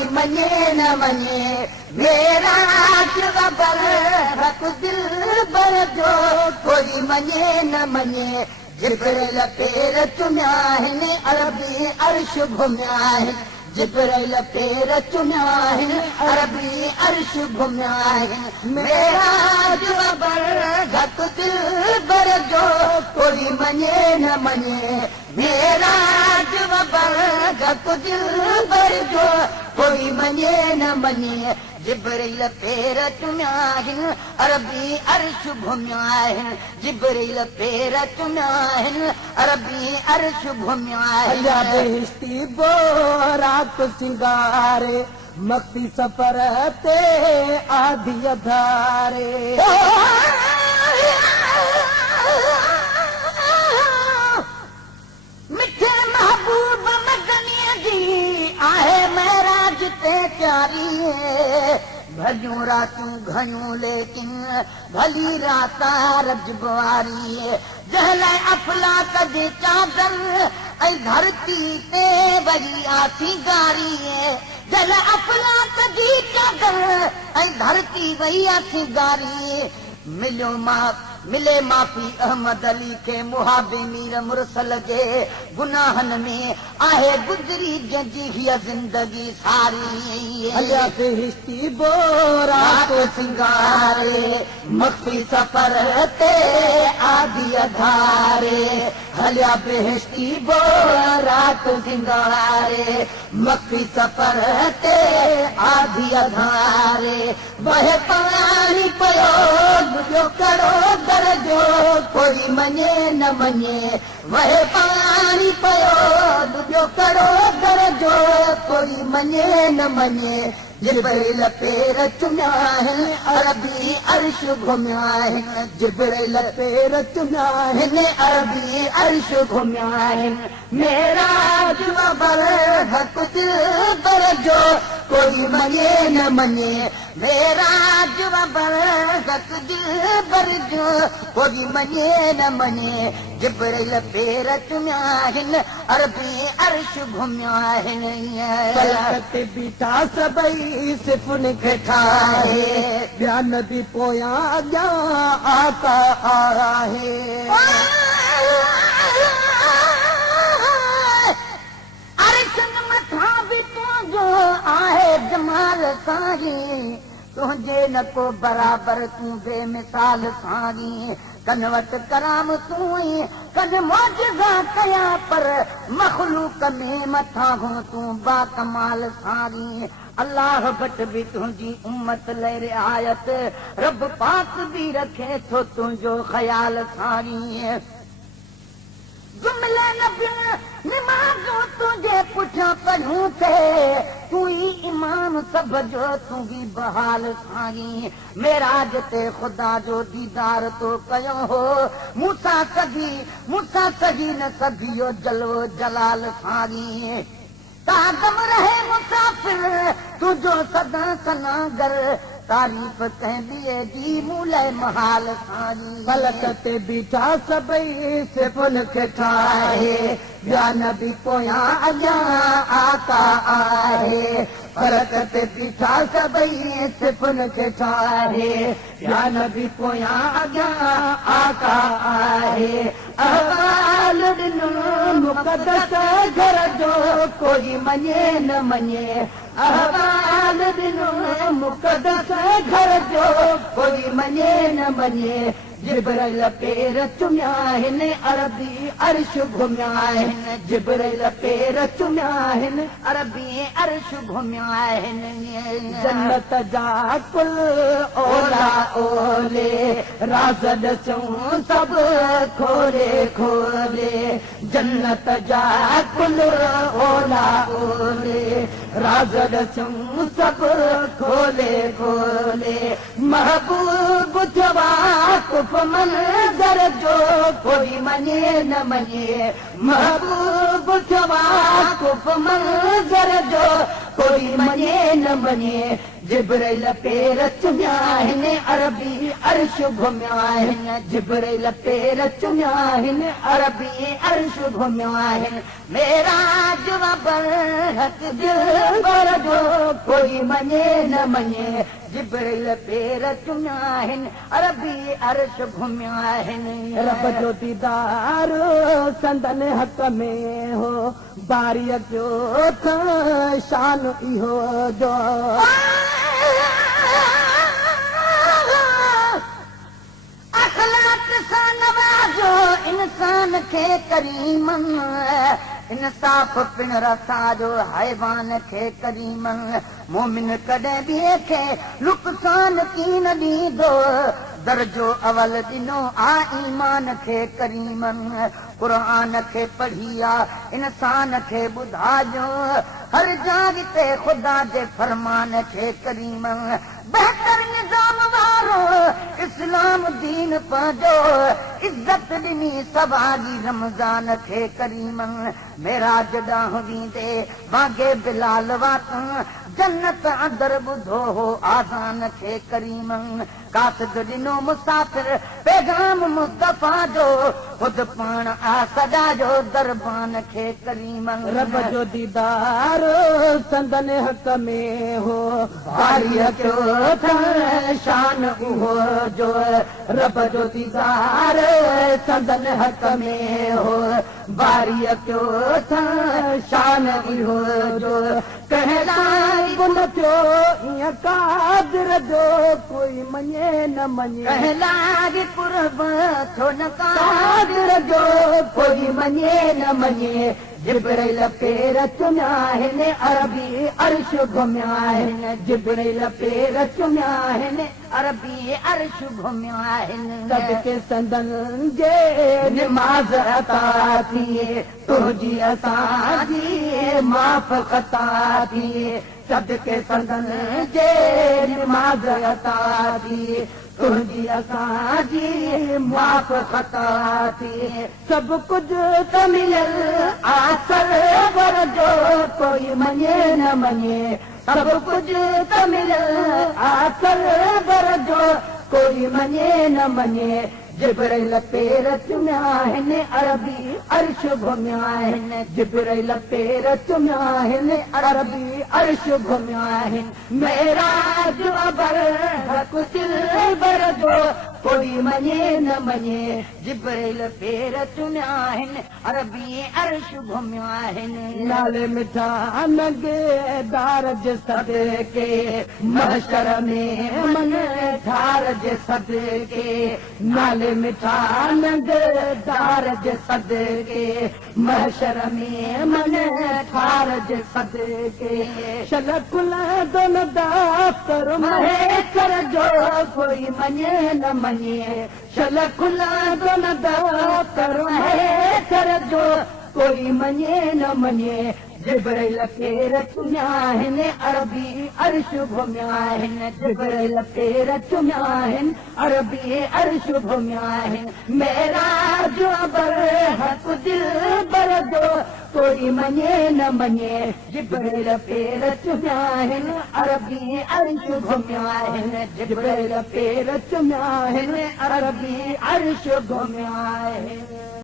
कोई मञे न मञे मेरा बर हक दिल बर जो कोई मञे न मञे जिब्राइल पेर चुमिया आहिनि अरबी अर्श घुमिया आहिनि जिब्राइल पेर चुमिया आहिनि अरबी अर्श घुमिया आहिनि मेरा बर हक दिल बर जो कोई मञे न मञे मेरा बर हक दिल बर जो कोई मञे न मञे जिब्राइल पेर चुमिया आहिनि अरबी अर्श घुमिया आहिनि जिब्राइल पेर चुमिया आहिनि अरबी अर्श घुमिया आहिनि बेहिश्ती बोरात सिंगारे मक्ती सफर ते आधी अधारे मिठे महबूब मदनीअ जी आहे महराज ते प्यारी भलियूं रातूं घणियूं लेकिन भली राता रजब वारी जंहिं लाइ अफलाक जी चादर ऐं धरती ते वरी आसी गारी जंहिं लाइ अफलाक जी चादर ऐं धरती वई आसी गारी मिलियो मिले माफ़ी अहमद अली खे मुहाबे मीर मुरसल जे गुनाहनि में आहे गुज़री जंहिंजी हीअ ज़िंदगी सारी हलिया बेहिश्ती बोरात सिंगारे मख्फी सफ़र ते आधी अधारे हलिया बेहिश्ती बोरात सिंगारे मख्फी सफ़र ते आधी अधारे वहे पाणी पियो ॿुधो करो जो कोई मञे न मञे वहे पाणी पियो ॿुधो करो जो कोई मञे न मञे जिब्राइल पेर चुमिया आहिनि अरबी अर्श घुमिया आहिनि जिब्राइल पेर चुमिया आहिनि अरबी अर्श घुमिया आहिनि मेरा बर हक दिल बर जो कोई मञे न मञे मेरा बर हक दिल बर जो कोई मञे न मञे जिब्राइल पेर चुमिया आहिनि अरबी अर्श घुमिया आहिनि बीठा सभई सिफ़ुन खे ठाहे ॿिया नबी पोयां अॻियां आका आहे आहे जमाल साईं तुंहिंजे न को बराबर तूं बेमिसाल साईं कन वटि कराम तूं ई कन मौजज़ा कया पर मखलूक में मथां हो तूं बाकमाल साईं अल्लाह वटि बि तुंहिंजी उम्मत लाइ रिआयत रब पाक बि रखे थो तुंहिंजो ख़्याल साईं जुमिले नबियूं निमाज़ूं तुंहिंजे पुठियां पढ़ूं थे तूं ई ईमान सभ जो तूं ई बहाल साईं मेराज ते ख़ुदा जो दीदार तो कयो हो मूंसां सही न सभियो जलवो जलाल साईं कादम रहे मुसाफ़िर तुंहिंजो सदा सनागर तारीफ़ कंहिं जी मूं लाइ महाल साईं फलक ते बीठा सभई सिफ़ुन खे ठाहे ॿिया नबी पोयां अॻियां आका आहे फलक ते बीठा सभई सिफ़ुन खे ठाहे ॿिया नबी पोयां अॻियां आका आहे अहवाल ॾिनो मुक़दस घर जो कोई मञे न मञे अहवाल ॾिनो मुक़दस घर जो कोई मञे न मञे जिब्राइल पेर चुमिया आहिनि अरबी अर्श घुमिया आहिनि जिब्राइल पेर चुमिया आहिनि अरबी अर्श घुमिया आहिनि जन्नत जा कुल ओला ओले राज़ ॾसूं सभु खोले खोले जन्नत जा कुल ओला ओले राज़ ॾसूं सभु खोले खोले महबूब जवाब मंज़र जो कोई मञे न मञे महबूब जवाब मंज़र जो कोई मञे न मञे जिब्राइल पेर चुमिया आहिनि अरबी अर्श घुमिया आहिनि जिब्राइल पेर चुमिया आहिनि अरबी अर्श घुमिया आहिनि मेराज बरहत दिलबर जो कोई मञे न मञे जिब्राइल पेर चुमिया आहिनि अरबी अर्श घुमिया आहिनि रब जो दीदार संदन हक़ में हो बारीअ जो त शान इहो जो अखलाक सां नवाज़ो इंसान खे करीमन इंसाफ़ पिण रसाजो हैवान खे करीमन मोमिन कॾहिं ॿिए खे नुक़सान कीन ॾींदो दर्जो अवल ॾिनो आ ईमान खे करीमन क़ुरान खे पढ़ी आ इंसान खे ॿुधाइजो हर जाग ते ख़ुदा जे फरमान खे करीमन बहितर निज़ाम वारो इस्लाम दीन पंहिंजो इज़त ॾिनी सवारी रमज़ान खे करीमन मेराज ॾांहुं वेंदे वागे बिलाल वातूं जन्नत अंदर ॿुधो हो आज़ान खे करीमन कासिद ॾिनो मुसाफ़िर पैगाम मुस्तफ़ा जो ख़ुदि पाण आ सदा जो दरबान खे करीमन रब जो दीदार संदन हक़ में हो बारीअ जो शान उहो जो रब जो दीदार संदन हक़ में हो बारीअ जो शान इहो जो कहलाई गुल थियो ईअं कादिर जो कोई मञे न मञे कहलाई कुर्ब छो न कादिर जो कोई मञे न मञे जिब्राइल पेर चुमिया आहिनि अरबी अर्श घुमिया आहिनि जिब्राइल पेर चुमिया आहिनि अरबी अर्श घुमिया आहिनि सदके संदन जे निमाज़ अता थिए तुंहिंजी असांजी माफ़ ख़ता थिए सदके संदन जे निमाज़ अता थिए तुंहिंजी असांजी माफ़ ख़ता थिए सभु कुझु त मिलियल आसर वर जो कोई मञे न मञे सभु कुझु त मिलियल आसर वर जो कोई मञे न मञे जिब्राइल पेर चुमिया आहिनि अरबी अर्श घुमिया आहिनि जिब्राइल पेर चुमिया आहिनि अरबी अर्श घुमिया आहिनि मेराज बरहत दिलबर जो कोई मञे न मञे जिब्राइल पेर चुमिया आहिनि अरबी अर्श घुमिया आहिनि नाले मिठा नंगेदार जे सदके महशर में मन ठार जे सदके नाले मिठा नंगेदार जे सदके महशर में मन ठार जे सदके शलकुल दोन दाफ्तर महशर जो कोई मञे न मञे शलकुल दोन दाफ्तर महशर जो कोई मञे न मञे जिब्राइल पेर चुमिया आहिनि अरबी अर्श घुमिया आहिनि जिब्राइल पेर चुमिया आहिनि अरबी अर्श घुमिया आहिनि मेराज बरहत दिलबर जो कोई मञे न मञे जिब्राइल पेर चुमिया आहिनि अरबी अर्श घुमिया आहिनि जिब्राइल पेर चुमिया आहिनि अरबी अर्श घुमिया आहिनि